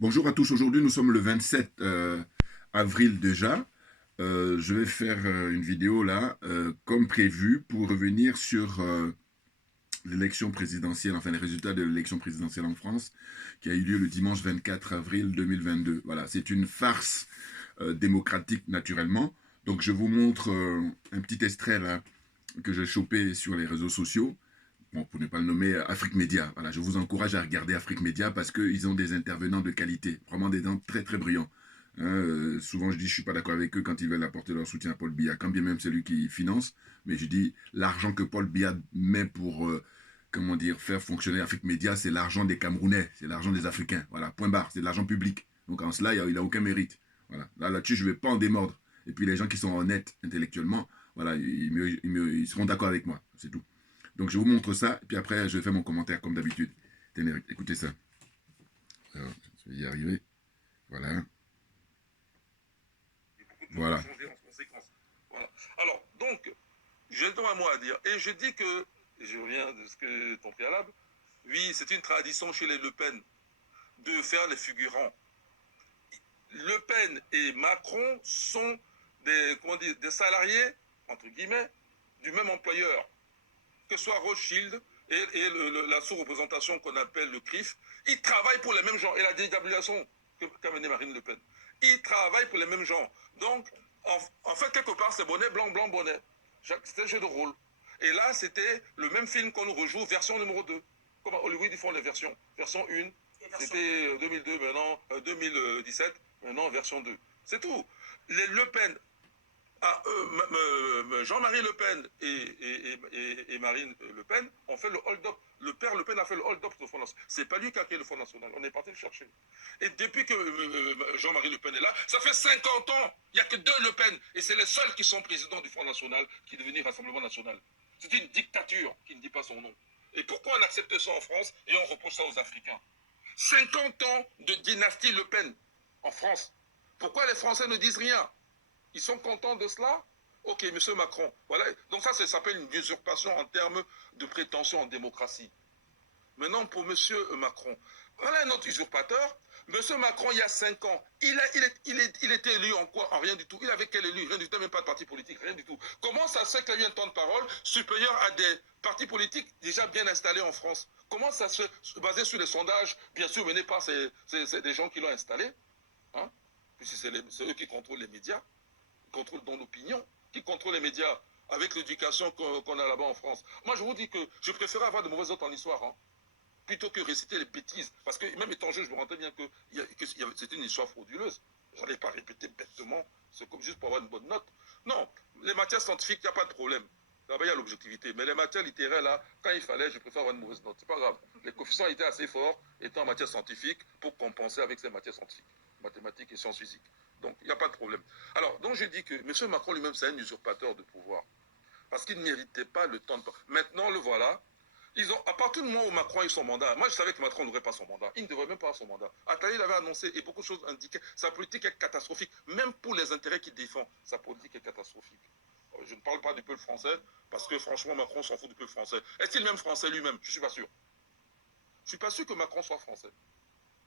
Bonjour à tous, aujourd'hui nous sommes le 27 avril déjà. Je vais faire une vidéo là, comme prévu, pour revenir sur l'élection présidentielle, enfin les résultats de l'élection présidentielle en France, qui a eu lieu le dimanche 24 avril 2022. Voilà, c'est une farce démocratique naturellement. Donc je vous montre un petit extrait là que j'ai chopé sur les réseaux sociaux. Bon, pour ne pas le nommer, Afrique Média. Voilà, je vous encourage à regarder Afrique Média parce qu'ils ont des intervenants de qualité, vraiment des gens très très brillants. Hein, souvent je dis je suis pas d'accord avec eux quand ils veulent apporter leur soutien à Paul Biya, quand bien même c'est lui qui finance, mais je dis l'argent que Paul Biya met pour comment dire faire fonctionner Afrique Média, c'est l'argent des Camerounais, c'est l'argent des Africains. Voilà, point barre, c'est de l'argent public. Donc en cela, il a aucun mérite. Voilà, là-dessus je vais pas en démordre. Et puis les gens qui sont honnêtes intellectuellement, voilà, ils seront d'accord avec moi, c'est tout. Donc je vous montre ça, et puis après je vais faire mon commentaire comme d'habitude. Tenez, écoutez ça. Alors, je vais y arriver. Voilà. Et beaucoup de gens vont Voilà. changer en conséquence. Voilà. Alors, donc, j'ai donc un mot à dire. Et je dis que, et je reviens de ce que ton préalable, oui, c'est une tradition chez les Le Pen de faire les figurants. Le Pen et Macron sont des, comment dire, des salariés, entre guillemets, du même employeur, que ce soit Rothschild la sous-représentation qu'on appelle le CRIF, ils travaillent pour les mêmes gens. Et la dédiabolisation qu'a menée Marine Le Pen, ils travaillent pour les mêmes gens. Donc, en fait, quelque part, c'est bonnet, blanc, blanc, bonnet. C'était un jeu de rôle. Et là, c'était le même film qu'on nous rejoue, version numéro 2. Comme à Hollywood, ils font les versions. Version 1, c'était 2002, maintenant 2017, maintenant version 2. C'est tout. Les Le Pen Jean-Marie Le Pen et Marine Le Pen ont fait le hold-up. Le père Le Pen a fait le hold-up au Front National. C'est pas lui qui a créé le Front National. On est parti le chercher. Et depuis que Jean-Marie Le Pen est là, ça fait 50 ans. Il n'y a que deux Le Pen. Et c'est les seuls qui sont présidents du Front National qui est devenu Rassemblement National. C'est une dictature qui ne dit pas son nom. Et pourquoi on accepte ça en France et on reproche ça aux Africains? 50 ans de dynastie Le Pen en France. Pourquoi les Français ne disent rien? Ils sont contents de cela? Ok, monsieur Macron. Voilà. Donc ça s'appelle une usurpation en termes de prétention en démocratie. Maintenant, pour monsieur Macron, voilà un autre usurpateur. Monsieur Macron, il y a 5 ans, il était élu en quoi? En rien du tout. Il avait quel élu? Rien du tout, même pas de parti politique, rien du tout. Comment ça se fait qu'il a eu un temps de parole supérieur à des partis politiques déjà bien installés en France? Comment ça se fait, basé sur les sondages, bien sûr menés par des gens qui l'ont installé, hein? Puisque c'est eux qui contrôlent les médias, contrôle dans l'opinion, qui contrôle les médias avec l'éducation qu'on a là-bas en France. Moi, je vous dis que je préférais avoir de mauvaises notes en histoire, hein, plutôt que réciter les bêtises. Parce que même étant jeune, je me rendais bien que c'était une histoire frauduleuse. Je n'allais pas répéter bêtement, c'est comme juste pour avoir une bonne note. Non, les matières scientifiques, il n'y a pas de problème. Là-bas, il y a l'objectivité. Mais les matières littéraires, là, quand il fallait, je préfère avoir une mauvaise note. C'est pas grave. Les coefficients étaient assez forts, étant en matière scientifique, pour compenser avec ces matières scientifiques, mathématiques et sciences physiques. Donc, il n'y a pas de problème. Alors, donc je dis que M. Macron lui-même, c'est un usurpateur de pouvoir. Parce qu'il ne méritait pas le temps de... Maintenant, le voilà. À partir du moment où Macron a eu son mandat, moi je savais que Macron n'aurait pas son mandat. Il ne devrait même pas avoir son mandat. Attali l'avait annoncé et beaucoup de choses indiquaient. Sa politique est catastrophique. Même pour les intérêts qu'il défend, sa politique est catastrophique. Je ne parle pas du peuple français, parce que franchement, Macron s'en fout du peuple français. Est-il même français lui-même? Je ne suis pas sûr. Je ne suis pas sûr que Macron soit français.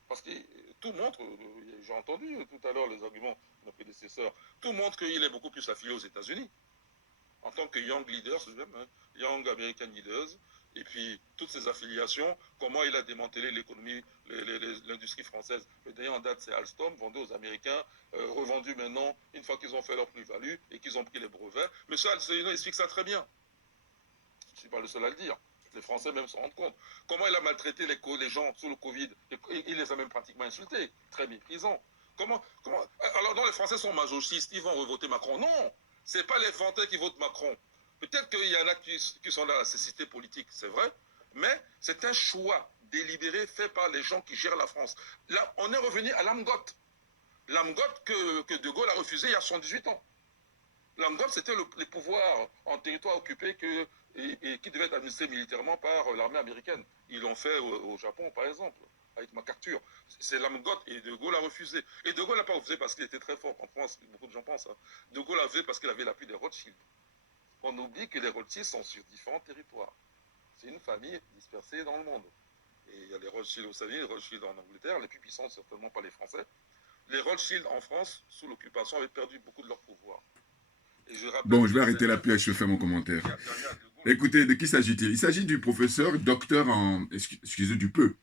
Parce que tout montre, j'ai entendu tout à l'heure les arguments de nos prédécesseurs, tout montre qu'il est beaucoup plus affilié aux États-Unis, en tant que Young Leaders, même, hein, Young American Leaders, et puis toutes ces affiliations, comment il a démantelé l'économie, l'industrie française. Le dernier en date, c'est Alstom, vendu aux Américains, revendu maintenant, une fois qu'ils ont fait leur plus-value et qu'ils ont pris les brevets. Mais ça, il explique ça très bien. Je ne suis pas le seul à le dire. Les Français même se rendent compte. Comment il a maltraité les gens sous le Covid. Il les a même pratiquement insultés. Très méprisant. Alors, non, les Français sont masochistes, ils vont revoter Macron. Non, ce n'est pas les Français qui votent Macron. Peut-être qu'il y en a qui sont dans la cécité politique, c'est vrai, mais c'est un choix délibéré fait par les gens qui gèrent la France. Là, on est revenu à Lamgotte. Lamgotte que De Gaulle a refusé il y a 78 ans. L'Angola, c'était les pouvoirs en territoire occupé qui devaient être administrés militairement par l'armée américaine. Ils l'ont fait au Japon, par exemple, avec MacArthur. C'est l'Angola et De Gaulle a refusé. Et De Gaulle n'a pas refusé parce qu'il était très fort en France, beaucoup de gens pensent. Hein. De Gaulle a refusé parce qu'il avait l'appui des Rothschild. On oublie que les Rothschild sont sur différents territoires. C'est une famille dispersée dans le monde. Et il y a les Rothschild aux États-Unis, les Rothschild en Angleterre, les plus puissants, certainement pas les Français. Les Rothschild en France, sous l'occupation, avaient perdu beaucoup de leur pouvoir. Et je rappelle Bon, je que vais les arrêter là, puis je interventions fais mon commentaire. qui a permis à De Gaulle. Écoutez, de qui s'agit-il? Il s'agit du professeur, docteur en... Excusez du peu.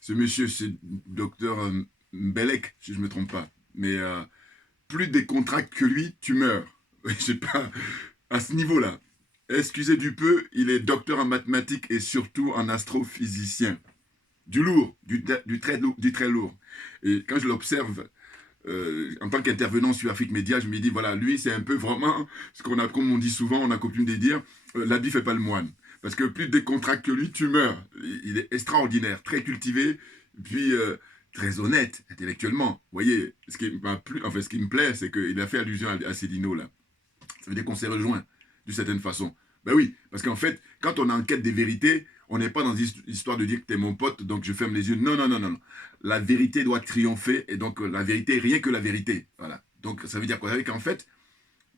Ce monsieur, c'est docteur Mbelek, si je ne me trompe pas. Mais plus décontracté que lui, tu meurs. Je sais pas, à ce niveau-là. Excusez du peu, il est docteur en mathématiques et surtout en astrophysicien. Du lourd, du très lourd. Et quand je l'observe, en tant qu'intervenant sur Afrique Média, je me dis, voilà, lui, c'est un peu vraiment ce qu'on a, comme on dit souvent, on a coutume de dire, l'habit fait pas le moine. Parce que plus décontracté que lui, tu meurs. Il est extraordinaire, très cultivé, puis très honnête intellectuellement. Vous voyez, ce qui m'a plu, enfin, ce qui me plaît, c'est qu'il a fait allusion à Céline là. Ça veut dire qu'on s'est rejoint d'une certaine façon. Ben oui, parce qu'en fait, quand on enquête des vérités, on n'est pas dans l'histoire de dire que t'es mon pote, donc je ferme les yeux. Non, non, non, non. La vérité doit triompher, et donc la vérité, rien que la vérité. Voilà. Donc ça veut dire quoi? Qu'en fait,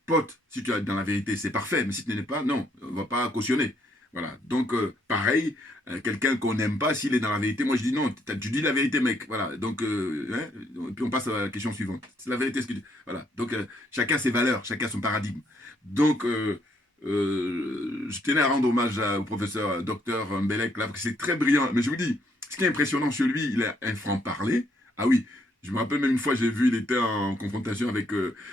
pote, si tu es dans la vérité, c'est parfait, mais si tu n'es pas, non, on ne va pas cautionner. Voilà. Donc, pareil, quelqu'un qu'on n'aime pas, s'il est dans la vérité, moi je dis non, tu dis la vérité, mec. Voilà. Donc, puis on passe à la question suivante. C'est la vérité ce que tu... Voilà. Donc, chacun ses valeurs, chacun son paradigme. Donc, je tenais à rendre hommage au professeur docteur Mbelek, là, parce que c'est très brillant. Mais je vous dis, ce qui est impressionnant chez lui, il a un franc-parler. Ah oui, je me rappelle même une fois, j'ai vu, il était en confrontation avec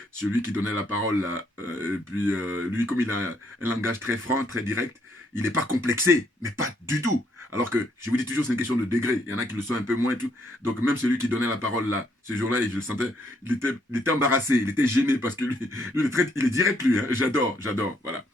celui qui donnait la parole, là. Et puis, lui, comme il a un langage très franc, très direct, il n'est pas complexé, mais pas du tout. Alors que, je vous dis toujours, c'est une question de degré. Il y en a qui le sont un peu moins et tout. Donc, même celui qui donnait la parole, là, ce jour-là, je le sentais, il était embarrassé, il était gêné, parce que lui il est direct, lui. Hein. J'adore, voilà.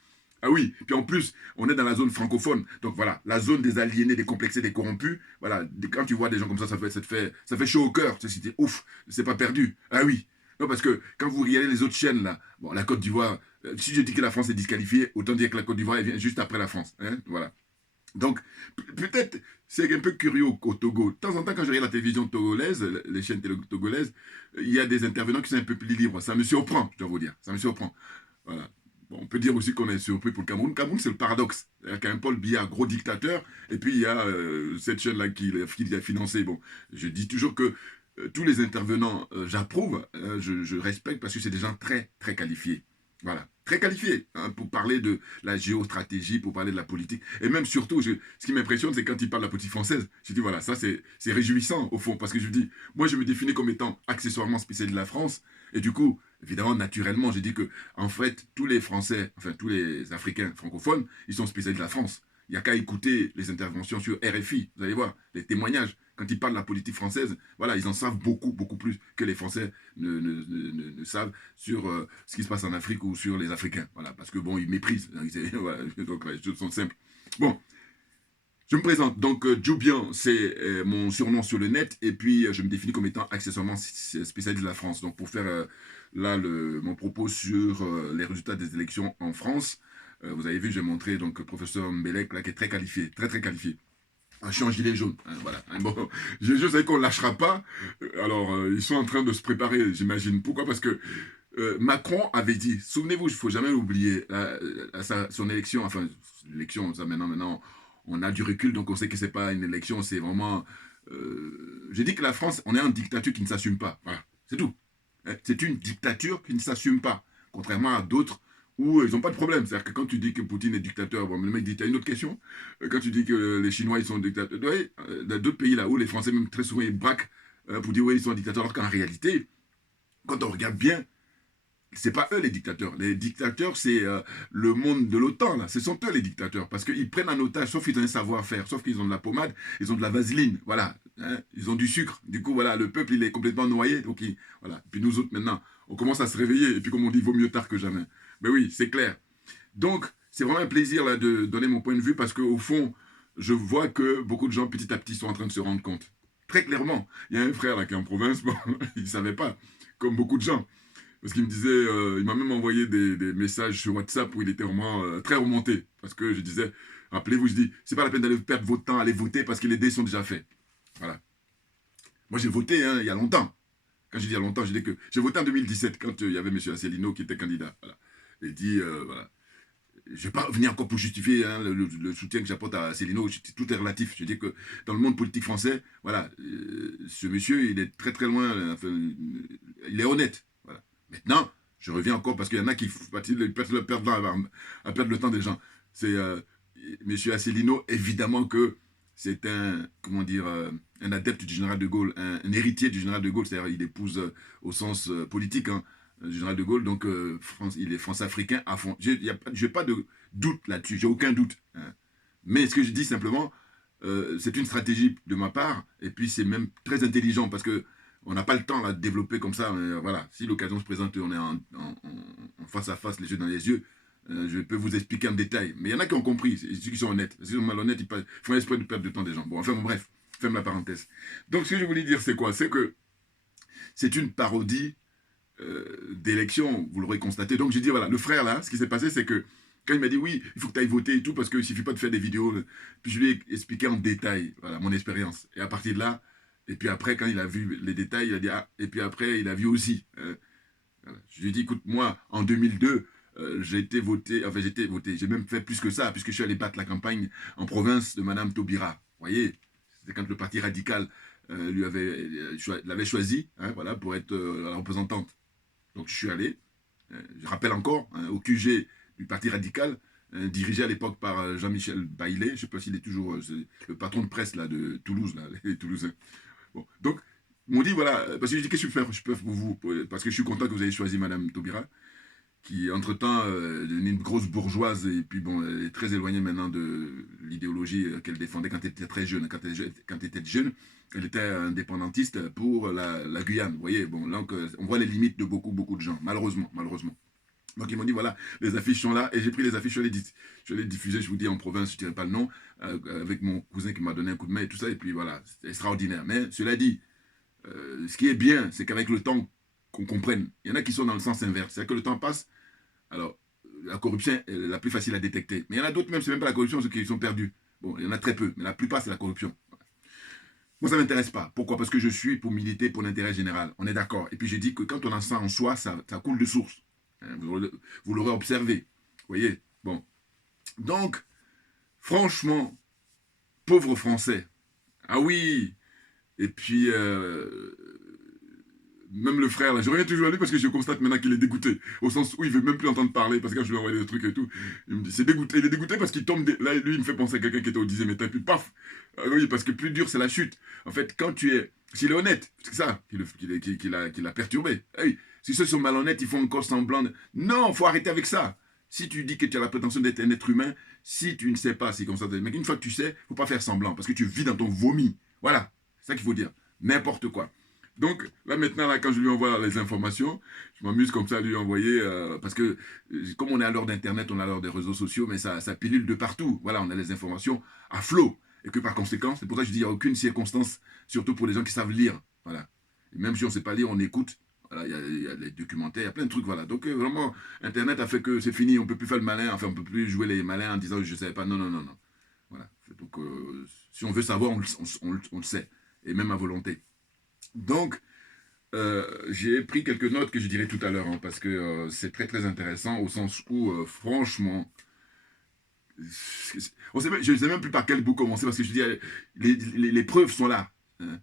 Ah oui, puis en plus, on est dans la zone francophone. Donc voilà, la zone des aliénés, des complexés, des corrompus. Voilà, quand tu vois des gens comme ça fait chaud au cœur. Tu sais, ouf, c'est pas perdu. Ah oui. Non, parce que quand vous regardez les autres chaînes, là, bon, la Côte d'Ivoire, si je dis que la France est disqualifiée, autant dire que la Côte d'Ivoire, elle vient juste après la France. Hein, voilà. Donc, peut-être, c'est un peu curieux au Togo. De temps en temps, quand je regarde la télévision togolaise, les chaînes togolaises, il y a des intervenants qui sont un peu plus libres. Ça me surprend, je dois vous dire. Ça me surprend. Voilà. Bon, on peut dire aussi qu'on est surpris pour le Cameroun. Le Cameroun, c'est le paradoxe. C'est-à-dire qu'un Paul Biya, gros dictateur, et puis il y a cette chaîne-là qui a financé. Bon, je dis toujours que tous les intervenants, j'approuve, je respecte parce que c'est des gens très, très qualifiés. Voilà, très qualifiés hein, pour parler de la géostratégie, pour parler de la politique. Et même surtout, ce qui m'impressionne, c'est quand ils parlent de la politique française. Je dis, voilà, ça c'est réjouissant au fond, parce que je dis, moi je me définis comme étant accessoirement spécialiste de la France, et du coup, évidemment, naturellement, j'ai dit que, en fait, tous les Français, enfin tous les Africains francophones, ils sont spécialistes de la France. Il n'y a qu'à écouter les interventions sur RFI, vous allez voir, les témoignages. Quand ils parlent de la politique française, voilà, ils en savent beaucoup, beaucoup plus que les Français ne savent sur ce qui se passe en Afrique ou sur les Africains. Voilà, parce que bon, ils méprisent. Voilà, donc les choses sont simples. Bon, je me présente. Donc, Djoubian, c'est mon surnom sur le net. Et puis, je me définis comme étant accessoirement spécialiste de la France. Donc, pour faire là mon propos sur les résultats des élections en France, vous avez vu, j'ai montré donc le professeur Mbelek, là, qui est très qualifié, très, très qualifié. Je suis en gilet jaune. Hein, voilà. Bon, gilet jaune, c'est qu'on ne lâchera pas. Alors, ils sont en train de se préparer, j'imagine. Pourquoi? Parce que Macron avait dit, souvenez-vous, il ne faut jamais l'oublier, son élection, enfin, l'élection, ça maintenant, on a du recul, donc on sait que ce n'est pas une élection, c'est vraiment... J'ai dit que la France, on est en dictature qui ne s'assume pas. Voilà, c'est tout. C'est une dictature qui ne s'assume pas, contrairement à d'autres où ils n'ont pas de problème. C'est-à-dire que quand tu dis que Poutine est dictateur, bon, le mec dit, tu as une autre question. Quand tu dis que les Chinois, ils sont dictateurs, oui, dans d'autres pays là où les Français, même très souvent, ils braquent pour dire, oui, ils sont dictateurs, alors qu'en réalité, quand on regarde bien, c'est pas eux les dictateurs. Les dictateurs, c'est le monde de l'OTAN, là. Ce sont eux les dictateurs, parce qu'ils prennent en otage, sauf qu'ils ont un savoir-faire, sauf qu'ils ont de la pommade, ils ont de la vaseline, voilà. Hein, ils ont du sucre. Du coup, voilà, le peuple, il est complètement noyé. Donc, voilà. Puis nous autres, maintenant, on commence à se réveiller. Et puis, comme on dit, il vaut mieux tard que jamais. Mais oui, c'est clair. Donc, c'est vraiment un plaisir là, de donner mon point de vue, parce qu'au fond, je vois que beaucoup de gens, petit à petit, sont en train de se rendre compte. Très clairement. Il y a un frère là qui est en province, bon, il ne savait pas, comme beaucoup de gens. Parce qu'il me disait, il m'a même envoyé des messages sur WhatsApp où il était vraiment très remonté. Parce que je disais, rappelez-vous, je dis, c'est pas la peine d'aller perdre votre temps à aller voter parce que les dés sont déjà faits. Voilà. Moi, j'ai voté hein, il y a longtemps. Quand je dis il y a longtemps, je dis que j'ai voté en 2017 quand il y avait M. Asselineau qui était candidat. Voilà. Il dit, voilà. je ne vais pas venir encore pour justifier hein, le soutien que j'apporte à Céline, tout est relatif. Je dis que dans le monde politique français, voilà, ce monsieur, il est très très loin, enfin, il est honnête. Voilà. Maintenant, je reviens encore parce qu'il y en a qui perdre le temps des gens. C'est monsieur Asselineau, évidemment que c'est un, comment dire, un adepte du général de Gaulle, un héritier du général de Gaulle, c'est-à-dire il épouse au sens politique, hein, du général de Gaulle, donc il est france-africain à fond. Je n'ai pas de doute là-dessus, j'ai aucun doute. Hein. Mais ce que je dis simplement, c'est une stratégie de ma part, et puis c'est même très intelligent, parce que on n'a pas le temps là, de développer comme ça, mais voilà, si l'occasion se présente, on est en face à face, les yeux dans les yeux, je peux vous expliquer en détail. Mais il y en a qui ont compris, ceux qui sont honnêtes. Ceux qui sont malhonnêtes, ils font esprit de perdre de temps des gens. Bon, enfin, bon, bref, ferme la parenthèse. Donc, ce que je voulais dire, c'est quoi? C'est que c'est une parodie d'élection, vous l'aurez constaté. Donc, j'ai dit, voilà, le frère, là, ce qui s'est passé, c'est que quand il m'a dit, oui, il faut que tu ailles voter et tout, parce qu'il ne suffit pas de faire des vidéos, puis je lui ai expliqué en détail, voilà, mon expérience. Et à partir de là, et puis après, quand il a vu les détails, il a dit, ah, et puis après, il a vu aussi. Voilà. Je lui ai dit, écoute, moi, en 2002, j'ai voté, j'ai même fait plus que ça, puisque je suis allé battre la campagne en province de Madame Taubira. Vous voyez, c'était quand le parti radical l'avait choisi, hein, voilà, pour être la représentante. Donc je suis allé, je rappelle encore, hein, au QG du parti radical, dirigé à l'époque par Jean-Michel Baillet, je ne sais pas s'il est toujours le patron de presse là, de Toulouse, là, les Toulousains. Bon, donc, ils m'ont dit, voilà, parce que je dis, qu'est-ce que je peux faire pour vous, parce que je suis content que vous ayez choisi Madame Taubira, qui entre-temps est devenue une grosse bourgeoise, et puis bon, elle est très éloignée maintenant de l'idéologie qu'elle défendait quand elle était très jeune. Quand elle était jeune, elle était indépendantiste pour la Guyane. Vous voyez, bon, là, on voit les limites de beaucoup de gens, malheureusement. Donc ils m'ont dit, voilà, les affiches sont là, et j'ai pris les affiches, je les diffusées, je vous dis, en province, je ne dirai pas le nom, avec mon cousin qui m'a donné un coup de main et tout ça, et puis voilà, c'était extraordinaire. Mais cela dit, ce qui est bien, c'est qu'avec le temps, qu'on comprenne, il y en a qui sont dans le sens inverse, c'est-à-dire que le temps passe, alors la corruption est la plus facile à détecter. Mais il y en a d'autres, même, c'est même pas la corruption, ceux qui sont perdus. Bon, il y en a très peu, mais la plupart, c'est la corruption. Moi, ça ne m'intéresse pas. Pourquoi? Parce que je suis pour militer pour l'intérêt général. On est d'accord. Et puis, j'ai dit que quand on a ça en soi, ça coule de source. Hein, vous l'aurez observé. Vous voyez? Bon. Donc, franchement, pauvre Français. Ah oui. Et puis, même le frère, là, je reviens toujours à lui parce que je constate maintenant qu'il est dégoûté. Au sens où il veut même plus entendre parler parce que quand je lui envoie des trucs et tout, il me dit, c'est dégoûté. Il est dégoûté parce qu'il tombe. Là, lui, il me fait penser à quelqu'un qui était au 10e étage, puis paf. Ah oui, parce que plus dur, c'est la chute. En fait, quand tu es. S'il est honnête, c'est ça qui l'a perturbé. Ah oui, si ceux sont malhonnêtes, ils font encore semblant. Non, il faut arrêter avec ça. Si tu dis que tu as la prétention d'être un être humain, si tu ne sais pas, c'est comme ça. Mais une fois que tu sais, il ne faut pas faire semblant parce que tu vis dans ton vomi. Voilà, c'est ça qu'il faut dire. N'importe quoi. Donc, là maintenant, là, quand je lui envoie les informations, je m'amuse comme ça à lui envoyer, parce que comme on est à l'heure d'Internet, on est à l'heure des réseaux sociaux, mais ça pilule de partout. Voilà, on a les informations à flot. Et que par conséquent, c'est pour ça que je dis, il n'y a aucune circonstance, surtout pour les gens qui savent lire. Voilà. Et même si on ne sait pas lire, on écoute. Voilà, il y a les documentaires, il y a plein de trucs. Voilà. Donc, vraiment, Internet a fait que c'est fini, on ne peut plus faire le malin, enfin, on ne peut plus jouer les malins en disant, je ne savais pas. Non. Voilà. Donc, si on veut savoir, on le sait. Et même à volonté. Donc, j'ai pris quelques notes que je dirai tout à l'heure, hein, parce que c'est très très intéressant, au sens où, franchement, je ne sais même plus par quel bout commencer, parce que je dis, les preuves sont là. Hein.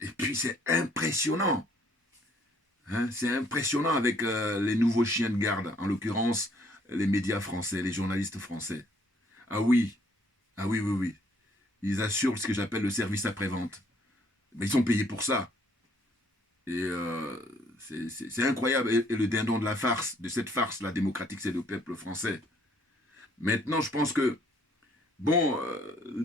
Et puis c'est impressionnant. Hein, c'est impressionnant avec les nouveaux chiens de garde, en l'occurrence les médias français, les journalistes français. Ah oui. Ils assurent ce que j'appelle le service après-vente. Mais ils sont payés pour ça. Et c'est incroyable. Et le dindon de la farce, de cette farce-là démocratique, c'est le peuple français. Maintenant, je pense que, bon,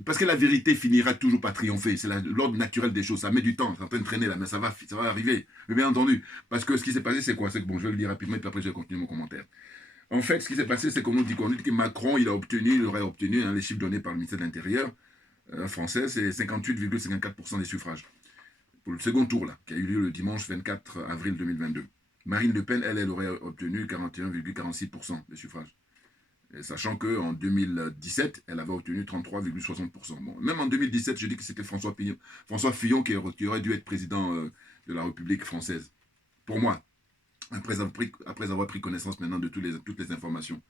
parce que la vérité finira toujours par triompher. C'est l'ordre naturel des choses. Ça met du temps, c'est en train de traîner là, mais ça va arriver. Mais bien entendu, parce que ce qui s'est passé, c'est quoi? C'est que, bon, je vais le dire rapidement, et puis après, je vais continuer mon commentaire. En fait, ce qui s'est passé, c'est qu'on nous dit que Macron, il aurait obtenu, hein, les chiffres donnés par le ministère de l'Intérieur français, c'est 58,54% des suffrages. Pour le second tour, là, qui a eu lieu le dimanche 24 avril 2022. Marine Le Pen, elle aurait obtenu 41,46% des suffrages. Et sachant qu'en 2017, elle avait obtenu 33,60%. Bon, même en 2017, je dis que c'était François Fillon qui aurait dû être président de la République française. Pour moi, après avoir pris connaissance maintenant de toutes les informations.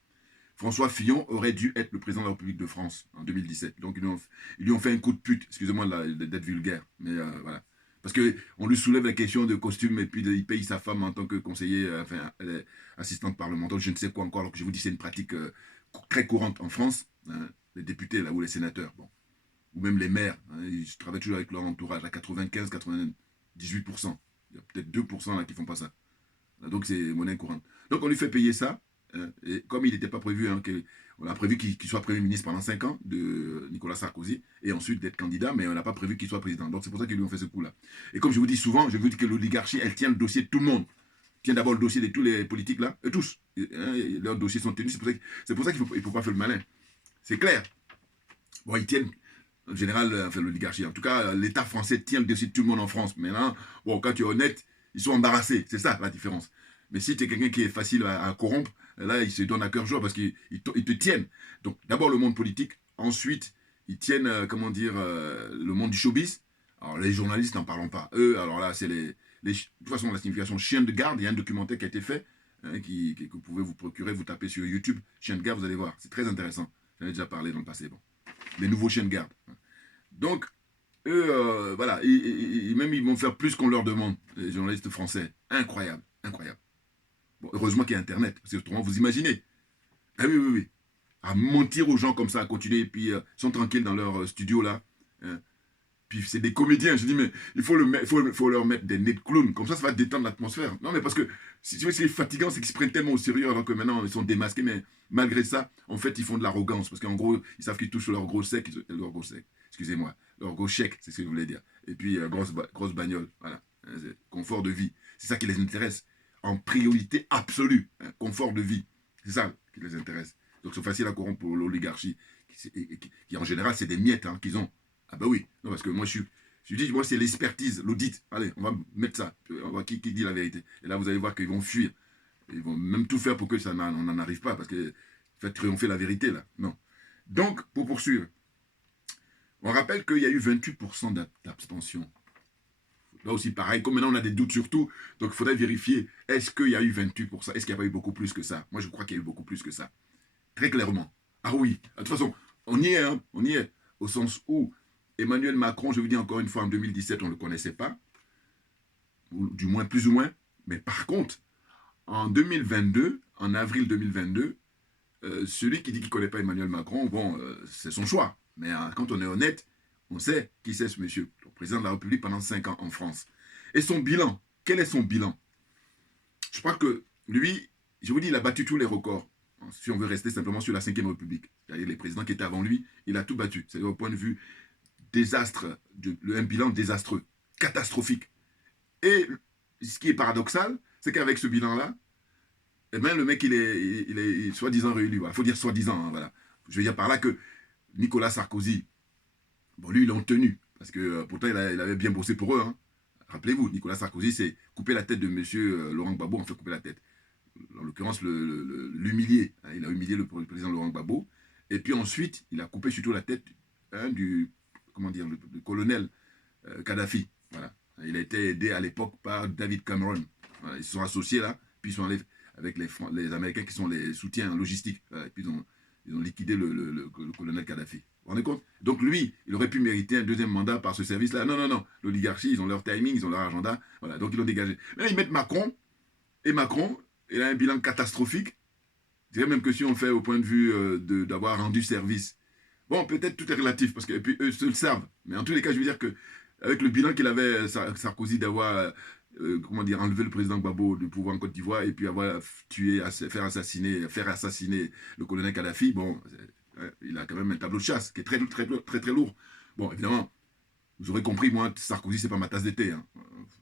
François Fillon aurait dû être le président de la République de France en 2017. Donc, ils lui ont fait un coup de pute, excusez-moi d'être vulgaire, mais voilà. Parce qu'on lui soulève la question de costume et puis il paye sa femme en tant que conseiller, enfin, elle est assistante parlementaire, je ne sais quoi encore, alors que je vous dis c'est une pratique très courante en France, hein, les députés là, ou les sénateurs, bon, ou même les maires, hein, ils travaillent toujours avec leur entourage à 95-98%. Il y a peut-être 2% là qui font pas ça. Donc c'est monnaie courante. Donc on lui fait payer ça, hein, et comme il n'était pas prévu, hein, on a prévu qu'il soit Premier ministre pendant 5 ans de Nicolas Sarkozy, et ensuite d'être candidat, mais on n'a pas prévu qu'il soit président. Donc c'est pour ça qu'ils lui ont fait ce coup-là. Et comme je vous dis souvent, je vous dis que l'oligarchie, elle tient le dossier de tout le monde. Tient d'abord le dossier de tous les politiques là, et tous. Hein, leurs dossiers sont tenus, c'est pour ça qu'il ne faut pas faire le malin. C'est clair. Bon, ils tiennent, en général, enfin l'oligarchie, en tout cas, l'État français tient le dossier de tout le monde en France. Maintenant, bon, quand tu es honnête, ils sont embarrassés. C'est ça la différence. Mais si tu es quelqu'un qui est facile à corrompre, là, ils se donnent à cœur joie parce qu'ils te tiennent. Donc, d'abord le monde politique, ensuite, ils tiennent, comment dire, le monde du showbiz. Alors, les journalistes, n'en parlons pas. Eux, alors là, c'est de toute façon, la signification chien de garde, il y a un documentaire qui a été fait, hein, que vous pouvez vous procurer, vous tapez sur YouTube, chien de garde, vous allez voir. C'est très intéressant. J'en ai déjà parlé dans le passé. Bon. Les nouveaux chiens de garde. Donc, eux, voilà, même ils vont faire plus qu'on leur demande, les journalistes français. Incroyable, incroyable. Bon, heureusement qu'il y a Internet, parce que autrement, vous imaginez. Ah oui, oui, oui. À mentir aux gens comme ça, à continuer, et puis ils sont tranquilles dans leur studio là. Hein. Puis c'est des comédiens, je dis, mais il faut leur mettre des nez de clown, comme ça va détendre l'atmosphère. Non, mais parce que, si tu veux, c'est fatigant, c'est qu'ils se prennent tellement au sérieux, alors que maintenant, ils sont démasqués, mais malgré ça, en fait, ils font de l'arrogance, parce qu'en gros, ils savent qu'ils touchent leur gros sec, excusez-moi, leur gros chèque, c'est ce que je voulais dire. Et puis, grosse bagnole, voilà. Hein, confort de vie. C'est ça qui les intéresse en priorité absolue, hein, confort de vie. C'est ça qui les intéresse. Donc c'est facile à corrompre pour l'oligarchie, qui en général, c'est des miettes hein, qu'ils ont. Ah bah oui, non, parce que moi je dis, moi c'est l'expertise, l'audit. Allez, on va mettre ça, on va qui dit la vérité. Et là, vous allez voir qu'ils vont fuir. Ils vont même tout faire pour que ça on n'en arrive pas, parce que fait triompher la vérité là. Non. Donc, pour poursuivre, on rappelle qu'il y a eu 28% d'abstention. Là aussi, pareil, comme maintenant on a des doutes sur tout, donc il faudrait vérifier, est-ce qu'il y a eu 28%, est-ce qu'il n'y a pas eu beaucoup plus que ça? Moi, je crois qu'il y a eu beaucoup plus que ça. Très clairement. Ah oui, de toute façon, on y est, hein, on y est, au sens où Emmanuel Macron, je vous dis encore une fois, en 2017, on ne le connaissait pas, ou du moins, plus ou moins, mais par contre, en 2022, en avril 2022, celui qui dit qu'il ne connaît pas Emmanuel Macron, bon, c'est son choix, mais quand on est honnête, on sait qui c'est ce monsieur, le président de la République pendant 5 ans en France. Et son bilan, quel est son bilan? Je crois que lui, je vous dis, il a battu tous les records. Si on veut rester simplement sur la 5e République, c'est-à-dire les présidents qui étaient avant lui, il a tout battu. C'est-à-dire au point de vue désastre, un bilan désastreux, catastrophique. Et ce qui est paradoxal, c'est qu'avec ce bilan-là, eh ben, le mec, il est soi-disant réélu. Il faut dire soi-disant. Hein, voilà. Je veux dire par là que Nicolas Sarkozy, bon, lui, ils l'ont tenu. Parce que pourtant, il avait bien bossé pour eux. Hein. Rappelez-vous, Nicolas Sarkozy, c'est couper la tête de M. Laurent Gbagbo, on fait couper la tête. En l'occurrence, l'humilier. Hein, il a humilié le président Laurent Gbagbo. Et puis ensuite, il a coupé surtout la tête hein, du colonel Kadhafi. Voilà. Il a été aidé à l'époque par David Cameron. Voilà. Ils se sont associés là, puis ils sont allés avec les Américains qui sont les soutiens logistiques. Voilà. Et puis ils ont liquidé le colonel Kadhafi. Vous vous rendez compte? Donc lui, il aurait pu mériter un deuxième mandat par ce service-là. Non, non, non. L'oligarchie, ils ont leur timing, ils ont leur agenda. Voilà. Donc ils l'ont dégagé. Mais ils mettent Macron. Et Macron, il a un bilan catastrophique. Je dirais même que si on fait au point de vue d'avoir rendu service. Bon, peut-être tout est relatif, parce que et puis, eux se le savent. Mais en tous les cas, je veux dire qu'avec le bilan qu'il avait, Sarkozy, d'avoir enlevé le président Gbagbo du pouvoir en Côte d'Ivoire et puis avoir faire assassiner le colonel Kadhafi, bon, il a quand même un tableau de chasse qui est très, très, très, très lourd. Bon, évidemment, vous aurez compris, moi, Sarkozy, c'est pas ma tasse d'été. Hein.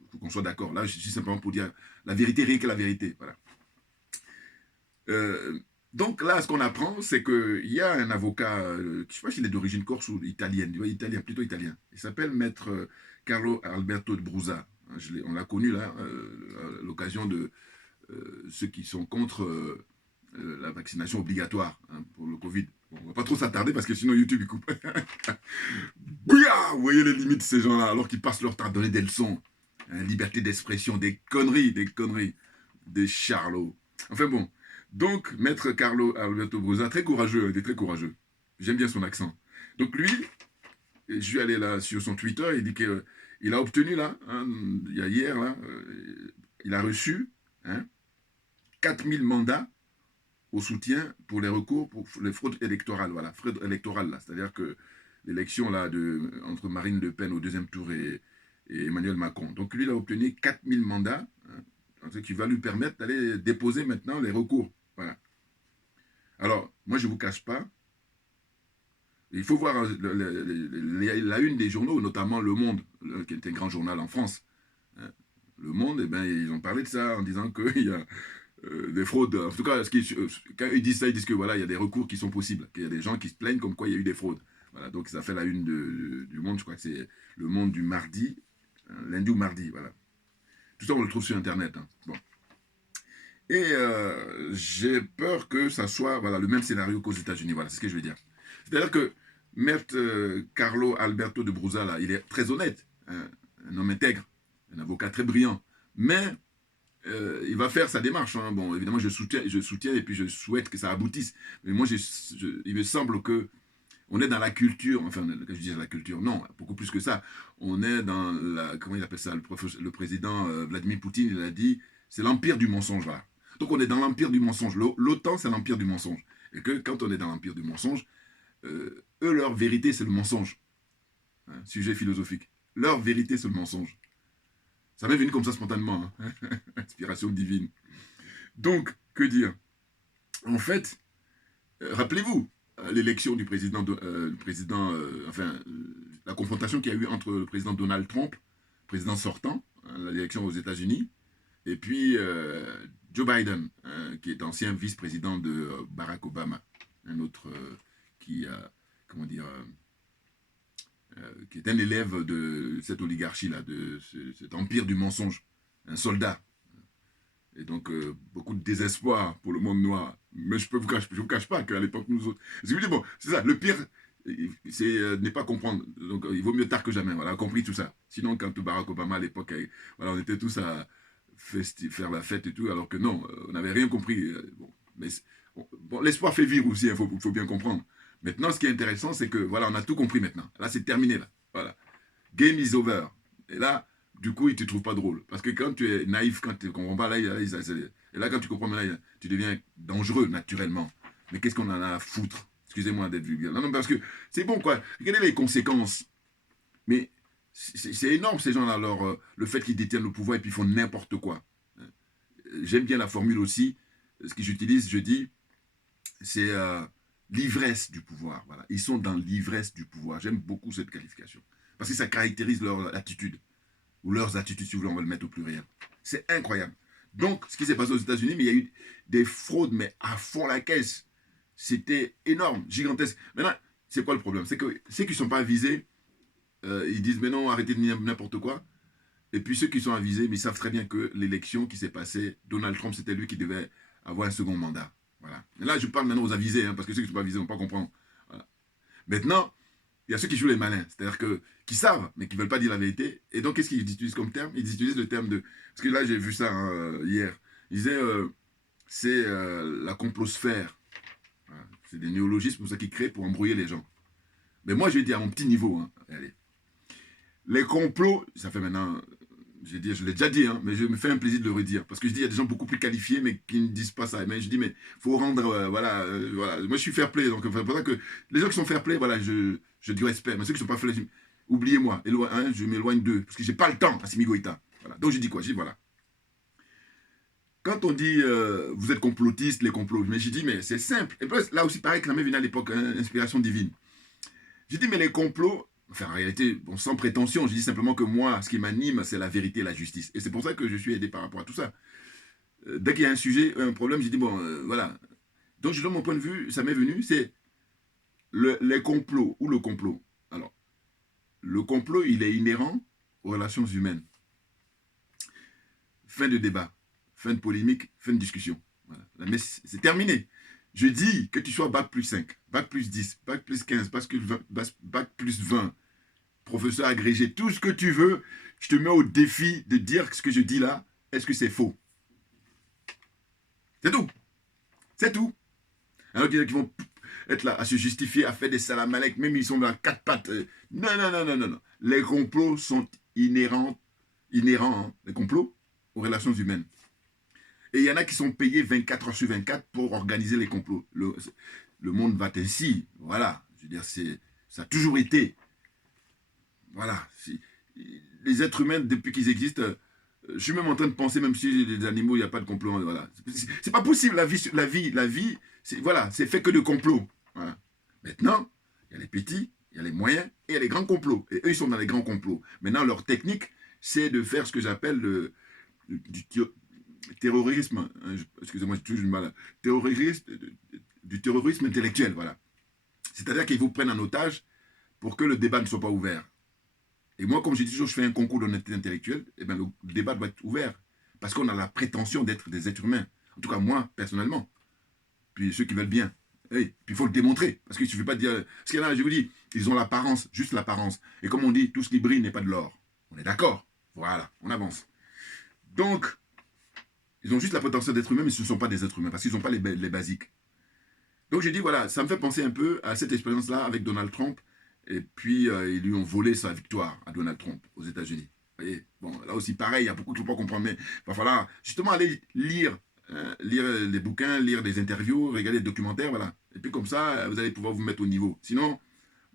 Faut qu'on soit d'accord. Là, je suis simplement pour dire la vérité, rien que la vérité. Voilà. Donc là, ce qu'on apprend, c'est qu'il y a un avocat, je ne sais pas s'il est d'origine corse ou italienne, plutôt italien. Il s'appelle Maître Carlo Alberto de Brusa. On l'a connu là, à l'occasion de ceux qui sont contre la vaccination obligatoire hein, pour le Covid. Bon, on ne va pas trop s'attarder parce que sinon YouTube il coupe. Bouya, vous voyez les limites de ces gens-là, alors qu'ils passent leur temps à donner des leçons. Hein, liberté d'expression, des conneries, des charlots. Enfin bon. Donc, Maître Carlo Alberto Bruzza, très courageux, il est très courageux. J'aime bien son accent. Donc lui, je suis allé là sur son Twitter, il dit qu'il a obtenu là, hein, il y a hier là, il a reçu hein, 4000 mandats au soutien pour les recours pour les fraudes électorales. Voilà, fraude électorale là. C'est-à-dire que l'élection là entre Marine Le Pen au deuxième tour et Emmanuel Macron. Donc lui, il a obtenu 4000 mandats, hein, ce qui va lui permettre d'aller déposer maintenant les recours. Voilà. Alors, moi, je ne vous cache pas, il faut voir la une des journaux, notamment Le Monde, qui est un grand journal en France. Hein. Le Monde, eh ben, ils ont parlé de ça en disant qu'il y a des fraudes. En tout cas, quand ils disent ça, ils disent que voilà, il y a des recours qui sont possibles, qu'il y a des gens qui se plaignent comme quoi il y a eu des fraudes. Voilà, donc ça fait la une du Monde, je crois que c'est Le Monde du mardi, hein, lundi ou mardi, voilà. Tout ça, on le trouve sur Internet. Hein. Bon. Et j'ai peur que ça soit voilà, le même scénario qu'aux États-Unis. Voilà, c'est ce que je veux dire. C'est-à-dire que Maître Carlo Alberto de Bruzza, là, il est très honnête, hein, un homme intègre, un avocat très brillant, mais il va faire sa démarche. Hein. Bon, évidemment, je soutiens et puis je souhaite que ça aboutisse. Mais moi, il me semble que on est dans la culture, enfin, quand je dis la culture, non, beaucoup plus que ça. On est dans la, comment il appelle ça, le président Vladimir Poutine, il a dit, c'est l'empire du mensonge, là. Donc on est dans l'empire du mensonge. L'OTAN, c'est l'empire du mensonge. Et que quand on est dans l'empire du mensonge, eux, leur vérité, c'est le mensonge. Hein, sujet philosophique. Leur vérité, c'est le mensonge. Ça m'est venu comme ça spontanément. Hein. Inspiration divine. Donc, que dire? En fait, rappelez-vous, l'élection du président, la confrontation qu'il y a eu entre le président Donald Trump, président sortant, hein, l'élection aux États-Unis, et puis Joe Biden, qui est ancien vice-président de Barack Obama, un autre qui a, comment dire, qui est un élève de cette oligarchie-là, de cet empire du mensonge, un soldat. Et donc, beaucoup de désespoir pour le monde noir. Mais je vous cache pas qu'à l'époque, nous autres... Je vous dis, bon, c'est ça, le pire, c'est ne pas comprendre. Donc, il vaut mieux tard que jamais. Voilà, on a compris tout ça. Sinon, quand Barack Obama, à l'époque, voilà, on était tous à faire la fête et tout, alors que non, on n'avait rien compris. Bon, mais bon, l'espoir fait vivre aussi, il faut bien comprendre. Maintenant, ce qui est intéressant, c'est que, voilà, on a tout compris maintenant. Là, c'est terminé, là. Voilà. Game is over. Et là, du coup, il ne te trouve pas drôle. Parce que quand tu es naïf, quand tu ne comprends pas, là, et là, quand tu comprends, là, tu deviens dangereux, naturellement. Mais qu'est-ce qu'on en a à foutre? Excusez-moi d'être vulgaire. Non, non, parce que c'est bon, quoi. Regardez les conséquences. Mais c'est énorme, ces gens-là, le fait qu'ils détiennent le pouvoir et puis ils font n'importe quoi. J'aime bien la formule aussi. Ce que j'utilise, je dis, c'est l'ivresse du pouvoir. Voilà. Ils sont dans l'ivresse du pouvoir. J'aime beaucoup cette qualification. Parce que ça caractérise leur attitude. Ou leurs attitudes, si vous voulez, on va le mettre au pluriel. C'est incroyable. Donc, ce qui s'est passé aux États-Unis, mais il y a eu des fraudes, mais à fond la caisse. C'était énorme, gigantesque. Maintenant, c'est quoi le problème? C'est que ceux qui ne sont pas avisés, ils disent, mais non, arrêtez de dire n'importe quoi. Et puis ceux qui sont avisés, mais ils savent très bien que l'élection qui s'est passée, Donald Trump, c'était lui qui devait avoir un second mandat. Voilà. Et là, je parle maintenant aux avisés, hein, parce que ceux qui ne sont pas avisés ne vont pas comprendre. Voilà. Maintenant, il y a ceux qui jouent les malins, c'est-à-dire qui savent, mais qui ne veulent pas dire la vérité. Et donc, qu'est-ce qu'ils utilisent comme terme? Ils utilisent le terme de... Parce que là, j'ai vu ça hein, hier. Ils disaient, c'est la complosphère. Voilà. C'est des néologismes pour ça qu'ils créent pour embrouiller les gens. Mais moi, je vais dire à mon petit niveau, hein, allez. Les complots, ça fait maintenant... Je l'ai déjà dit, hein, mais je me fais un plaisir de le redire. Parce que je dis, il y a des gens beaucoup plus qualifiés, mais qui ne disent pas ça. Mais je dis, mais il faut rendre, voilà. Moi, je suis fair play. Donc, c'est pour ça que les gens qui sont fair play, voilà, je dis respect. Mais ceux qui ne sont pas fair play, oubliez-moi. Hein, je m'éloigne d'eux. Parce que je n'ai pas le temps, Assimi Goïta. Voilà. Donc, je dis quoi? Je dis, voilà. Quand on dit, vous êtes complotistes, les complots, mais je dis, mais c'est simple. Et puis, là aussi, pareil que la même vient à l'époque, hein, inspiration divine. Je dis, mais les complots, enfin, en réalité, bon, sans prétention, je dis simplement que moi, ce qui m'anime, c'est la vérité et la justice. Et c'est pour ça que je suis aidé par rapport à tout ça. Dès qu'il y a un sujet, un problème, je dis, bon, voilà. Donc, je donne mon point de vue, ça m'est venu, c'est les complots ou le complot. Alors, le complot, il est inhérent aux relations humaines. Fin de débat, fin de polémique, fin de discussion. Voilà. Mais c'est terminé. Je dis que tu sois bac plus 5, bac plus 10, bac plus 15, bac plus 20, professeur agrégé, tout ce que tu veux, je te mets au défi de dire ce que je dis là, est-ce que c'est faux? C'est tout. C'est tout. Alors qu'il y en a qui vont être là à se justifier, à faire des salamalek, même ils sont dans quatre pattes. Non, non, non, non, non, non. Les complots sont inhérents, hein, les complots aux relations humaines. Et il y en a qui sont payés 24 heures sur 24 pour organiser les complots. Le monde va ainsi. Voilà. Je veux dire, ça a toujours été. Voilà. Les êtres humains, depuis qu'ils existent, je suis même en train de penser, même si les animaux, il n'y a pas de complot. Voilà. C'est pas possible. La vie, voilà, c'est fait que de complots. Voilà. Maintenant, il y a les petits, il y a les moyens et il y a les grands complots. Et eux, ils sont dans les grands complots. Maintenant, leur technique, c'est de faire ce que j'appelle du terrorisme. Hein, excusez-moi, j'ai toujours du mal. Du terrorisme intellectuel, voilà. C'est-à-dire qu'ils vous prennent en otage pour que le débat ne soit pas ouvert. Et moi, comme je dis toujours, je fais un concours d'honnêteté intellectuelle, et bien le débat doit être ouvert. Parce qu'on a la prétention d'être des êtres humains. En tout cas, moi, personnellement. Puis ceux qui veulent bien. Hey, puis il faut le démontrer. Parce qu'il ne suffit pas de dire. Parce qu'il y en a, je vous dis, ils ont l'apparence, juste l'apparence. Et comme on dit, tout ce qui brille n'est pas de l'or. On est d'accord? Voilà, on avance. Donc, ils ont juste la prétention d'être humains, mais ce ne sont pas des êtres humains. Parce qu'ils n'ont pas les basiques. Donc j'ai dit, voilà, ça me fait penser un peu à cette expérience-là avec Donald Trump. Et puis, ils lui ont volé sa victoire à Donald Trump aux États-Unis. Vous voyez, bon, là aussi, pareil, il y a beaucoup qui ne vont pas comprendre, mais il va falloir justement aller lire des bouquins, lire des interviews, regarder des documentaires, voilà. Et puis comme ça, vous allez pouvoir vous mettre au niveau. Sinon,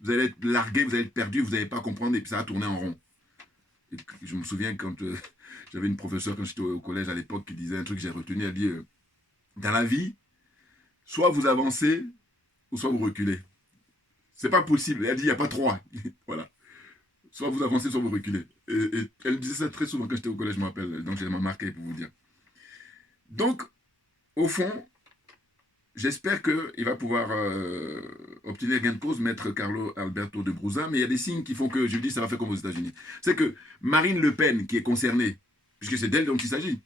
vous allez être largué, vous allez être perdu, vous n'allez pas comprendre, et puis ça va tourner en rond. Et je me souviens quand j'avais une professeure, quand j'étais au collège à l'époque, qui disait un truc que j'ai retenu, elle dit, dans la vie, soit vous avancez, ou soit vous reculez. C'est pas possible. Elle dit, il n'y a pas trois. Voilà. Soit vous avancez, soit vous reculez. Et elle disait ça très souvent quand j'étais au collège, je me rappelle. Donc, j'ai marqué pour vous dire. Donc, au fond, j'espère qu'il va pouvoir obtenir gain de cause, maître Carlo Alberto de Brusa, mais il y a des signes qui font que je dis ça va faire comme aux États-Unis. C'est que Marine Le Pen, qui est concernée, puisque c'est d'elle dont il s'agit,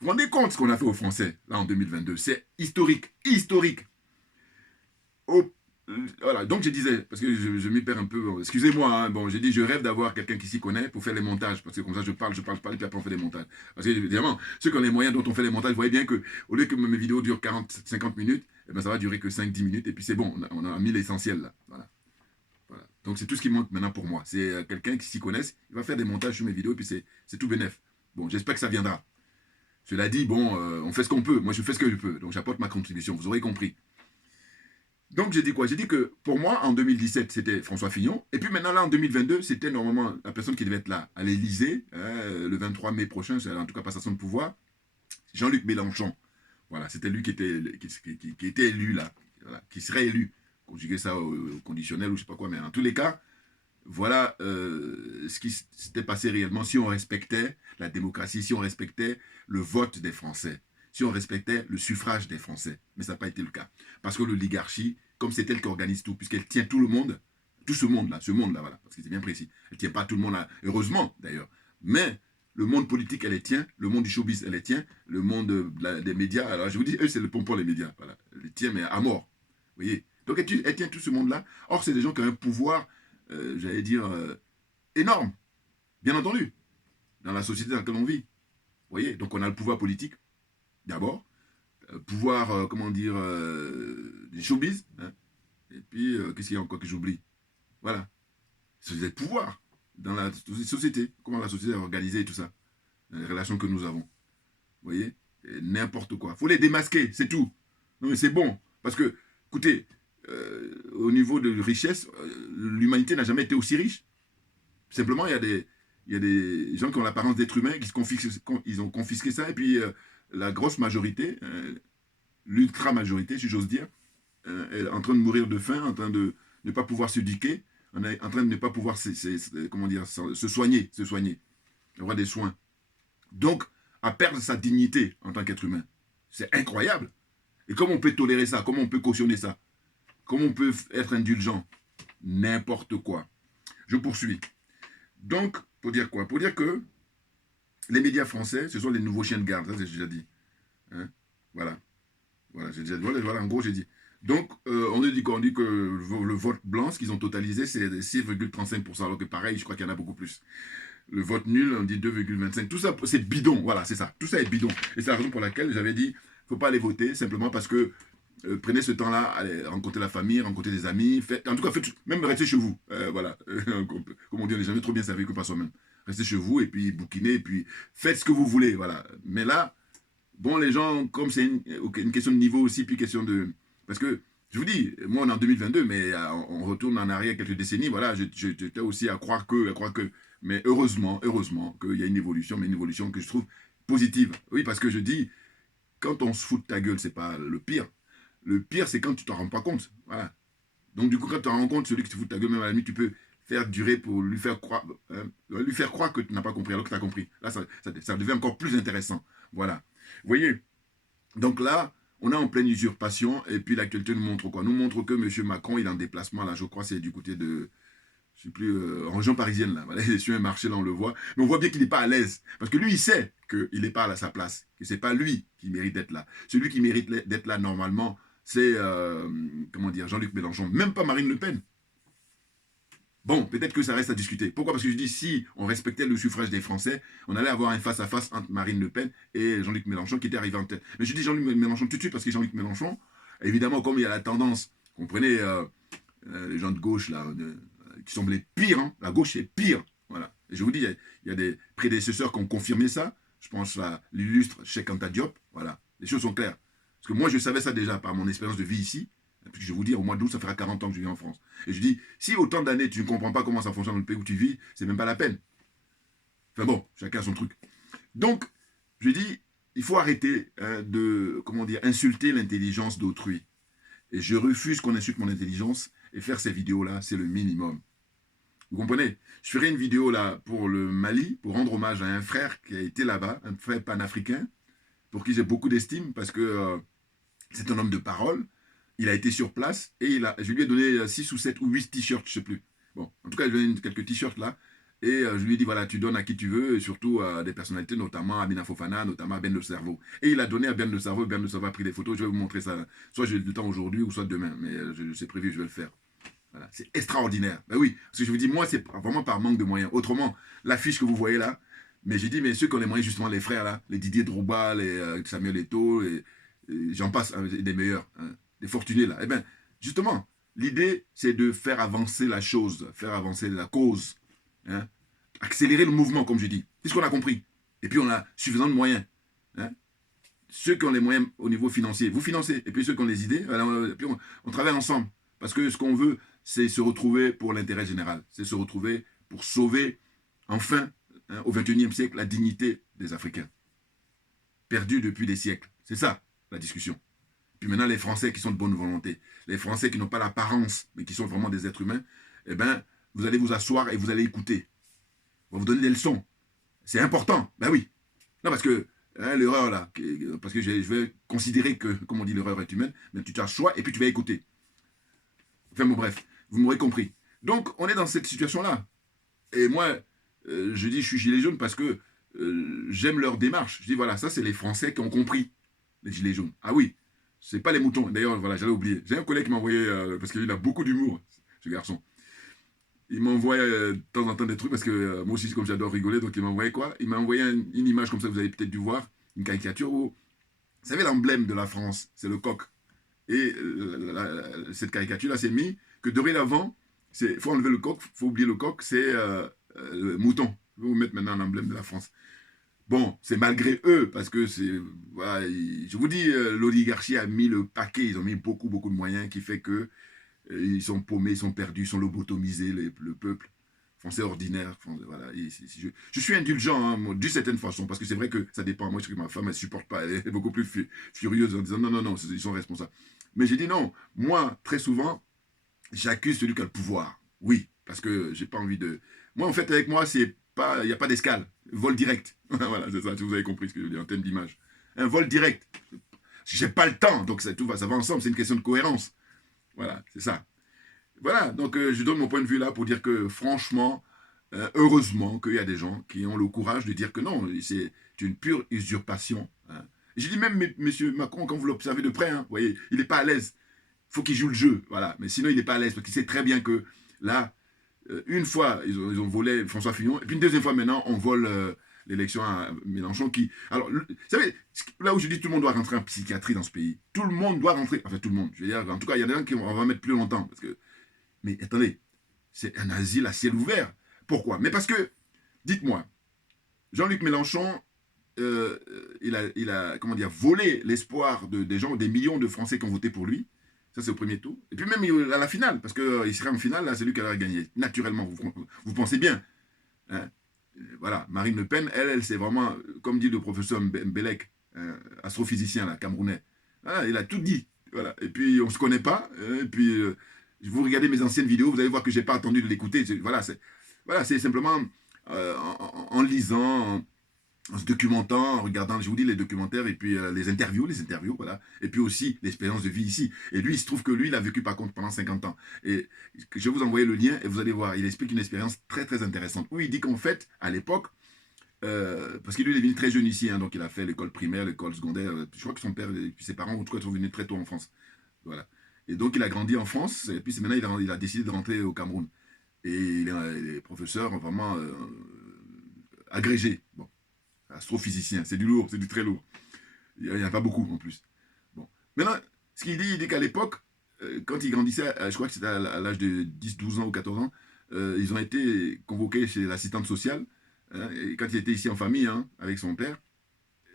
vous vous rendez compte ce qu'on a fait aux Français, là, en 2022? C'est historique. Historique. Voilà, donc je disais, parce que je m'y perds un peu, excusez-moi, hein, bon, j'ai dit je rêve d'avoir quelqu'un qui s'y connaît pour faire les montages, parce que comme ça je parle, et puis après on fait des montages. Parce que évidemment, ceux qui ont les moyens dont on fait les montages, vous voyez bien que au lieu que mes vidéos durent 40-50 minutes, eh ben, ça va durer que 5-10 minutes, et puis c'est bon, on a mis l'essentiel là. Voilà. Voilà. Donc c'est tout ce qui manque maintenant pour moi. C'est quelqu'un qui s'y connaisse, il va faire des montages sur mes vidéos, et puis c'est tout bénef. Bon, j'espère que ça viendra. Cela dit, bon, on fait ce qu'on peut, moi je fais ce que je peux, donc j'apporte ma contribution, vous aurez compris. Donc j'ai dit quoi? J'ai dit que pour moi, en 2017, c'était François Fillon. Et puis maintenant, là, en 2022, c'était normalement la personne qui devait être là, à l'Élysée, le 23 mai prochain, c'est en tout cas passation de pouvoir, Jean-Luc Mélenchon. Voilà, c'était lui qui était élu là, voilà, qui serait élu. Conjuguer ça au conditionnel ou je sais pas quoi, mais en tous les cas, voilà ce qui s'était passé réellement si on respectait la démocratie, si on respectait le vote des Français, si on respectait le suffrage des Français. Mais ça n'a pas été le cas. Parce que l'oligarchie, comme c'est elle qui organise tout, puisqu'elle tient tout le monde, tout ce monde-là, voilà, parce que c'est bien précis. Elle ne tient pas tout le monde là, heureusement d'ailleurs. Mais le monde politique, elle les tient, le monde du showbiz, elle les tient, le monde des médias, alors je vous dis, eux, c'est le pompon, les médias, voilà. Elle les tient, mais à mort. Vous voyez? Donc elle tient tout ce monde-là. Or, c'est des gens qui ont un pouvoir, j'allais dire, énorme, bien entendu, dans la société dans laquelle on vit. Vous voyez? Donc on a le pouvoir politique, d'abord, pouvoir, comment dire, du showbiz, hein. Et puis, qu'est-ce qu'il y a encore que j'oublie? Voilà. C'est des pouvoirs dans la société, comment la société est organisée et tout ça, les relations que nous avons. Vous voyez? N'importe quoi. Il faut les démasquer, c'est tout. Non mais c'est bon, parce que, écoutez, au niveau de richesse, l'humanité n'a jamais été aussi riche. Simplement, il y a des gens qui ont l'apparence d'êtres humains, ils ont confisqué ça, et puis la grosse majorité, l'ultra-majorité, si j'ose dire, est en train de mourir de faim, en train de ne pas pouvoir s'éduquer, en train de ne pas pouvoir comment dire, se soigner, avoir des soins. Donc, à perdre sa dignité en tant qu'être humain. C'est incroyable. Et comment on peut tolérer ça? Comment on peut cautionner ça? Comment on peut être indulgent? N'importe quoi. Je poursuis. Donc, pour dire quoi? Pour dire que les médias français, ce sont les nouveaux chiens de garde. Ça, j'ai déjà dit. Hein? Voilà. Voilà, j'ai déjà dit. Voilà, en gros, j'ai dit. Donc, on dit quoi? On dit que le vote blanc, ce qu'ils ont totalisé, c'est 6,35%. Alors que pareil, je crois qu'il y en a beaucoup plus. Le vote nul, on dit 2,25%. Tout ça, c'est bidon. Voilà, c'est ça. Tout ça est bidon. Et c'est la raison pour laquelle j'avais dit, il faut pas aller voter simplement parce que prenez ce temps-là, allez rencontrer la famille, rencontrer des amis, en tout cas, même restez chez vous. Voilà, comme on dit, on n'est jamais trop bien servi que par soi-même. Restez chez vous et puis bouquinez et puis faites ce que vous voulez. Voilà. Mais là, bon, les gens, comme c'est une question de niveau aussi, puis question de... Parce que, je vous dis, moi, on est en 2022, mais on retourne en arrière quelques décennies. Voilà, j'étais aussi à croire que... Mais heureusement qu'il y a une évolution, mais une évolution que je trouve positive. Oui, parce que je dis, quand on se fout de ta gueule, c'est pas le pire. Le pire, c'est quand tu t'en rends pas compte. Voilà. Donc, du coup, quand tu t'en rends compte, celui qui se fout de ta gueule, même à la limite, tu peux faire durer pour lui faire croire que tu n'as pas compris, alors que tu as compris. Là, ça devient encore plus intéressant. Voilà. Vous voyez? Donc là, on est en pleine usurpation, et puis l'actualité nous montre quoi? Nous montre que M. Macron, il est en déplacement, là, je crois, c'est du côté de... Je ne sais plus, en région parisienne, là. Voilà, il est sur un marché, là, on le voit. Mais on voit bien qu'il n'est pas à l'aise. Parce que lui, il sait qu'il n'est pas à sa place. Que ce n'est pas lui qui mérite d'être là. Celui qui mérite d'être là, normalement, c'est, comment dire, Jean-Luc Mélenchon. Même pas Marine Le Pen. Bon, peut-être que ça reste à discuter. Pourquoi? Parce que je dis, si on respectait le suffrage des Français, on allait avoir un face-à-face entre Marine Le Pen et Jean-Luc Mélenchon qui était arrivé en tête. Mais je dis Jean-Luc Mélenchon tout de suite parce que Jean-Luc Mélenchon, évidemment, comme il y a la tendance, comprenez, les gens de gauche, là, qui semblaient pires, hein, la gauche est pire. Voilà. Et je vous dis, il y a des prédécesseurs qui ont confirmé ça. Je pense à l'illustre Cheikh Anta Diop. Voilà. Les choses sont claires. Parce que moi, je savais ça déjà par mon expérience de vie ici. Puis je vais vous dire, au mois d'août, ça fera 40 ans que je vis en France. Et je dis, si autant d'années, tu ne comprends pas comment ça fonctionne dans le pays où tu vis, c'est même pas la peine. Enfin bon, chacun a son truc. Donc, je dis, il faut arrêter de, comment dire, insulter l'intelligence d'autrui. Et je refuse qu'on insulte mon intelligence, et faire ces vidéos-là, c'est le minimum. Vous comprenez? Je ferai une vidéo là pour le Mali, pour rendre hommage à un frère qui a été là-bas, un frère panafricain, pour qui j'ai beaucoup d'estime, parce que c'est un homme de parole. Il a été sur place et je lui ai donné 6 ou 7 ou 8 t-shirts, je ne sais plus. Bon, en tout cas, je lui ai donné quelques t-shirts là. Et je lui ai dit, voilà, tu donnes à qui tu veux, et surtout à des personnalités, notamment à Amina Fofana, notamment à Ben Le Cerveau. Et il a donné à Ben Le Cerveau, Ben Le Cerveau a pris des photos, je vais vous montrer ça. Soit j'ai le temps aujourd'hui, ou soit demain, mais c'est prévu, je vais le faire. Voilà. C'est extraordinaire. Ben oui, parce que je vous dis, moi, c'est vraiment par manque de moyens. Autrement, l'affiche que vous voyez là, mais j'ai dit, mais ceux qui ont les moyens, justement, les frères là, les Didier Drouba, les Samuel Eto'o, j'en passe, des meilleurs, hein, des fortunés là. Eh bien, justement, l'idée, c'est de faire avancer la chose, faire avancer la cause, hein, accélérer le mouvement, comme je dis. C'est ce qu'on a compris. Et puis, on a suffisamment de moyens. Hein. Ceux qui ont les moyens au niveau financier, vous financez. Et puis, ceux qui ont les idées, puis on travaille ensemble. Parce que ce qu'on veut, c'est se retrouver pour l'intérêt général. C'est se retrouver pour sauver, enfin, hein, au XXIe siècle, la dignité des Africains. Perdue depuis des siècles. C'est ça, la discussion. Puis maintenant, les Français qui sont de bonne volonté, les Français qui n'ont pas l'apparence, mais qui sont vraiment des êtres humains, eh bien, vous allez vous asseoir et vous allez écouter. On va vous donner des leçons. C'est important. Ben oui. Non, parce que hein, l'erreur, là, parce que je vais considérer que, comme on dit, l'erreur est humaine, mais tu as le choix et puis tu vas écouter. Enfin bon, bref, vous m'aurez compris. Donc, on est dans cette situation-là. Et moi, je dis je suis gilet jaune parce que j'aime leur démarche. Je dis voilà, ça, c'est les Français qui ont compris les gilets jaunes. Ah oui, c'est pas les moutons. D'ailleurs, voilà, j'allais oublier. J'ai un collègue qui m'a envoyé, parce qu'il a beaucoup d'humour, ce garçon. Il m'envoie de temps en temps des trucs, parce que moi aussi, comme j'adore rigoler, donc il m'a envoyé quoi? Il m'a envoyé une image comme ça, vous avez peut-être dû voir, une caricature où, vous savez, l'emblème de la France, c'est le coq. Et cette caricature-là, c'est mis que dorénavant, il faut enlever le coq, il faut oublier le coq, c'est le mouton. Je vais vous mettre maintenant l'emblème de la France. Bon, c'est malgré eux, parce que c'est... Voilà, je vous dis, l'oligarchie a mis le paquet, ils ont mis beaucoup, beaucoup de moyens qui fait que ils sont paumés, ils sont perdus, ils sont lobotomisés, le peuple français ordinaire. Voilà, je suis indulgent, hein, d'une certaine façon, parce que c'est vrai que ça dépend. Moi, je sais que ma femme, elle ne supporte pas, elle est beaucoup plus furieuse en disant non, non, non, ils sont responsables. Mais j'ai dit non, moi, très souvent, j'accuse celui qui a le pouvoir. Oui, parce que j'ai pas envie de... Moi, en fait, avec moi, il n'y a pas d'escale. Vol direct. Voilà, c'est ça, vous avez compris ce que je veux dire en termes d'image. Un vol direct. J'ai pas le temps, donc ça va ensemble, c'est une question de cohérence. Voilà, c'est ça. Voilà, donc je donne mon point de vue là pour dire que franchement, heureusement qu'il y a des gens qui ont le courage de dire que non, c'est une pure usurpation. Hein. J'ai dit même, M. Macron, quand vous l'observez de près, hein, vous voyez, il n'est pas à l'aise. Il faut qu'il joue le jeu, voilà. Mais sinon, il n'est pas à l'aise, parce qu'il sait très bien que là, une fois, ils ont volé François Fillon, et puis une deuxième fois maintenant, on vole l'élection à Mélenchon qui... Alors, vous savez, là où je dis tout le monde doit rentrer en psychiatrie dans ce pays, tout le monde doit rentrer, enfin tout le monde, je veux dire, en tout cas, il y en a un qui on va mettre plus longtemps, parce que... Mais attendez, c'est un asile à ciel ouvert. Pourquoi? Mais parce que, dites-moi, Jean-Luc Mélenchon, il a, comment dire, volé l'espoir des gens, des millions de Français qui ont voté pour lui. Ça, c'est au premier tour. Et puis même à la finale, parce qu'il serait en finale, là, c'est lui qui aurait gagné. Naturellement, vous pensez bien. Hein. Voilà, Marine Le Pen, elle c'est vraiment, comme dit le professeur Mbelek, astrophysicien, là, camerounais. Voilà, il a tout dit. Voilà. Et puis, on ne se connaît pas. Et puis, vous regardez mes anciennes vidéos, vous allez voir que je n'ai pas attendu de l'écouter. Voilà, c'est simplement en lisant, en se documentant, en regardant, je vous dis, les documentaires et puis les interviews, voilà. Et puis aussi l'expérience de vie ici. Et lui, il se trouve que lui, il a vécu par contre pendant 50 ans. Et je vais vous envoyer le lien et vous allez voir, il explique une expérience très très intéressante. Où il dit qu'en fait, à l'époque, parce qu'il lui, il est venu très jeune ici, hein, donc il a fait l'école primaire, l'école secondaire. Je crois que son père et puis ses parents, en tout cas, sont venus très tôt en France. Voilà. Et donc, il a grandi en France, et puis maintenant, il a décidé de rentrer au Cameroun. Et il est professeur vraiment agrégé. Bon. Astrophysicien, c'est du lourd, c'est du très lourd. Il n'y en a pas beaucoup en plus. Bon. Maintenant, ce qu'il dit, il dit qu'à l'époque, quand il grandissait, je crois que c'était à l'âge de 10, 12 ans ou 14 ans, ils ont été convoqués chez l'assistante sociale, hein, et quand il était ici en famille, hein, avec son père,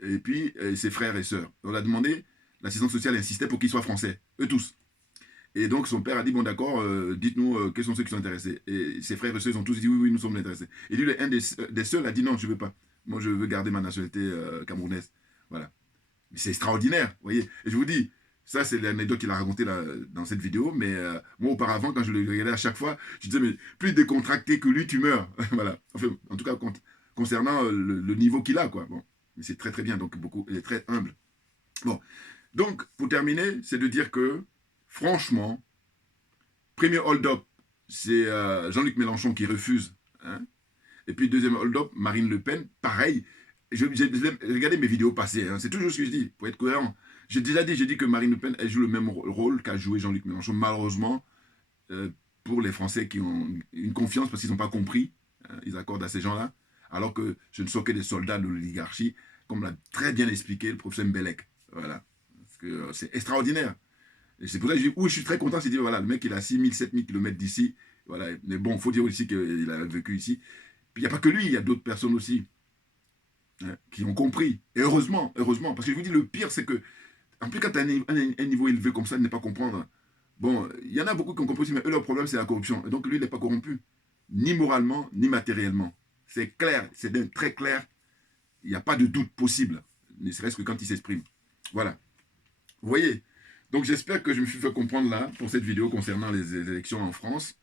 et puis ses frères et sœurs. On a demandé, l'assistante sociale insistait pour qu'ils soient français, eux tous. Et donc son père a dit, bon d'accord, dites-nous quels sont ceux qui sont intéressés. Et ses frères et sœurs, ils ont tous dit, oui, oui, nous sommes intéressés. Et lui, un des seuls a dit, non, je ne veux pas. Moi, je veux garder ma nationalité camerounaise. Voilà. Mais c'est extraordinaire, vous voyez. Et je vous dis, ça, c'est l'anecdote qu'il a racontée là, dans cette vidéo. Mais moi, auparavant, quand je le regardais à chaque fois, je disais, mais plus décontracté que lui, tu meurs. Voilà. Enfin, en tout cas, concernant le niveau qu'il a, quoi. Bon. Mais c'est très, très bien. Donc, il est très humble. Bon. Donc, pour terminer, c'est de dire que, franchement, premier hold-up, c'est Jean-Luc Mélenchon qui refuse. Hein. Et puis, deuxième hold-up, Marine Le Pen, pareil. Regardez mes vidéos passées, hein, c'est toujours ce que je dis, pour être cohérent. J'ai déjà dit, que Marine Le Pen, elle joue le même rôle qu'a joué Jean-Luc Mélenchon. Malheureusement, pour les Français qui ont une confiance, parce qu'ils n'ont pas compris, hein, ils accordent à ces gens-là, alors que ce ne sont que des soldats de l'oligarchie, comme l'a très bien expliqué le professeur Mbelek. Voilà. Parce que c'est extraordinaire. Et c'est pour ça que je suis très content, c'est de dire, voilà, le mec, il a 6 000, 7 000 km d'ici. Voilà. Mais bon, il faut dire aussi qu'il a vécu ici. Puis il n'y a pas que lui, il y a d'autres personnes aussi, hein, qui ont compris. Et heureusement, parce que je vous dis, le pire, c'est que, en plus, quand tu as un niveau élevé comme ça, de ne pas comprendre, bon, il y en a beaucoup qui ont compris, mais eux, leur problème, c'est la corruption. Et donc, lui, il n'est pas corrompu, ni moralement, ni matériellement. C'est clair, c'est très clair. Il n'y a pas de doute possible, ne serait-ce que quand il s'exprime. Voilà. Vous voyez? Donc, j'espère que je me suis fait comprendre là, pour cette vidéo concernant les élections en France.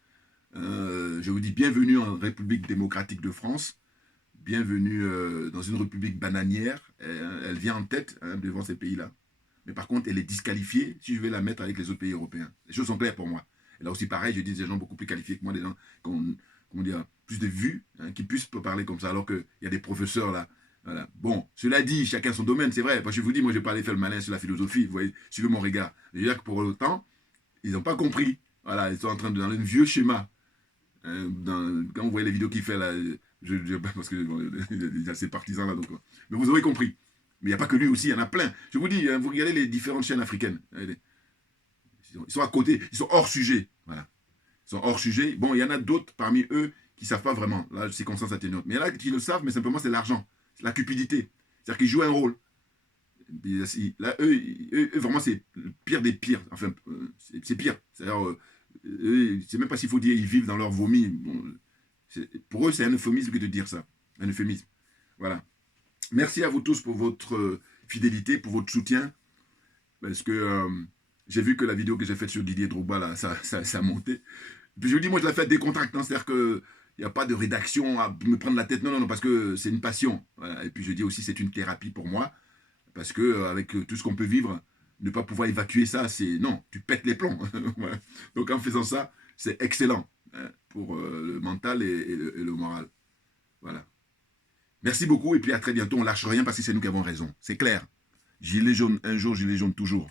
Je vous dis bienvenue en République démocratique de France, bienvenue dans une république bananière, elle vient en tête, hein, devant ces pays-là. Mais par contre, elle est disqualifiée si je vais la mettre avec les autres pays européens. Les choses sont claires pour moi. Et là aussi, pareil, je dis des gens beaucoup plus qualifiés que moi, des gens qui ont, comment dire, plus de vues, hein, qui puissent parler comme ça, alors qu'il y a des professeurs là. Voilà. Bon, cela dit, chacun son domaine, c'est vrai. Parce que je vous dis, moi, je ne vais pas aller faire le malin sur la philosophie, vous voyez, suivez mon regard. Je veux dire que pour autant, ils n'ont pas compris. Voilà, ils sont en train de dans un vieux schéma. Quand vous voyez les vidéos qu'il fait là, parce que bon, il y a ses partisans là, donc, mais vous aurez compris. Mais il n'y a pas que lui aussi, il y en a plein. Je vous dis, vous regardez les différentes chaînes africaines. Ils sont à côté, ils sont hors sujet. Voilà. Ils sont hors sujet. Bon, il y en a d'autres parmi eux qui ne savent pas vraiment. Là, circonstances atténuantes. Mais il y en a qui le savent, mais simplement c'est l'argent. C'est la cupidité. C'est-à-dire qu'ils jouent un rôle. Là, eux vraiment, c'est le pire des pires. Enfin, c'est pire. C'est-à-dire, c'est même pas s'il faut dire ils vivent dans leur vomi. Bon, pour eux, c'est un euphémisme que de dire ça. Un euphémisme. Voilà. Merci à vous tous pour votre fidélité, pour votre soutien. Parce que j'ai vu que la vidéo que j'ai faite sur Didier Drogba, là, ça a monté. Puis je vous dis, moi, je la fais décontractant. C'est-à-dire qu'il n'y a pas de rédaction à me prendre la tête. Non, non, non, parce que c'est une passion. Voilà. Et puis je dis aussi, c'est une thérapie pour moi. Parce que avec tout ce qu'on peut vivre, ne pas pouvoir évacuer ça, c'est... Non, tu pètes les plombs. Voilà. Donc en faisant ça, c'est excellent, hein, pour le mental et le moral. Voilà. Merci beaucoup et puis à très bientôt. On ne lâche rien parce que c'est nous qui avons raison. C'est clair. Gilet jaune un jour, gilet jaune toujours.